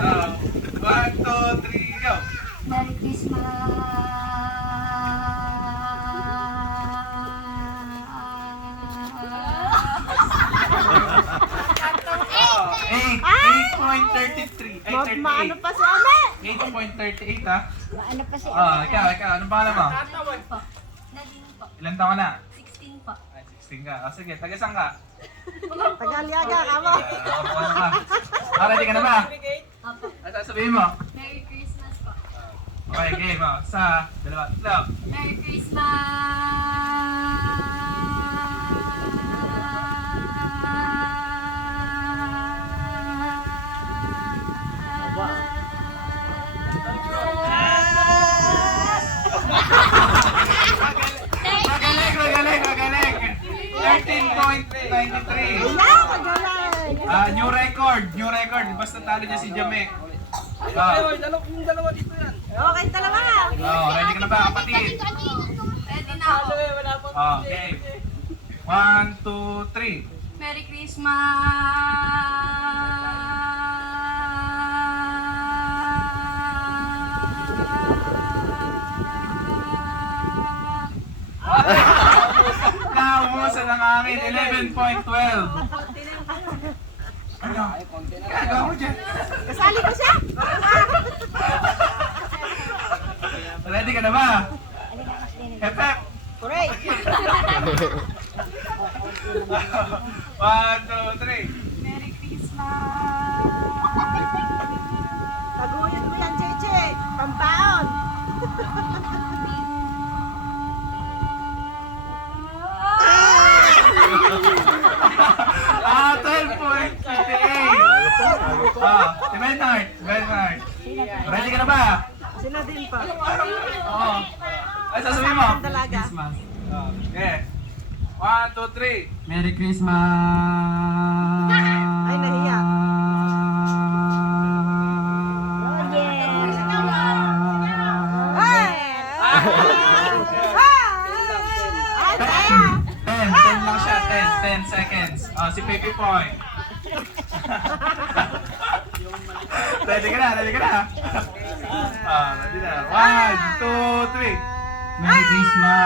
1, 2, 3, go! Merry Christmas! 8.33. Maano pa si Ame? 8.38 ha? Ano pa si Ikaw. Anong pangalan mo? po? Nadine po. Ilang taon ka na? 16 po. Ay, 16 ka. Sige, taga-saan ka? Tagaliaga ka mo. Ano ka? Ready ka na ba? Opo. Ano sasabihin mo? Merry Christmas po. Okay, game mo. Sa, dalawa, tatlo. Merry Christmas! Magaling. 13.93. Magaling. New record. Basta talo niya si Jame. Yung dalawa dito yan. Okay, dalawa. Ready ka na ba, kapatid? Ready na ako. Game. 1, 2, 3. Merry Christmas! Naubusan ng akin, 11.12. Ano? Gagawa mo dyan. Kasali ko siya. Ready ka na ba? Hep. Hooray. 1, 2, 3. Merry Christmas! Taguyod mo yan, Cheche. Pampaon. 12.58. Si Bernard. Ready ka na ba? Sino din pa? Oo. Ay, sasabihin mo. Dalaga. Christmas. Okay. 1, 2, 3. Merry Christmas! Ay, nahiya. Ay! Ay, saya. 10 lang siya. 10 seconds. Si Pepe Poy. Ready ka na? Ready na. 1, 2, 3. Merry Christmas!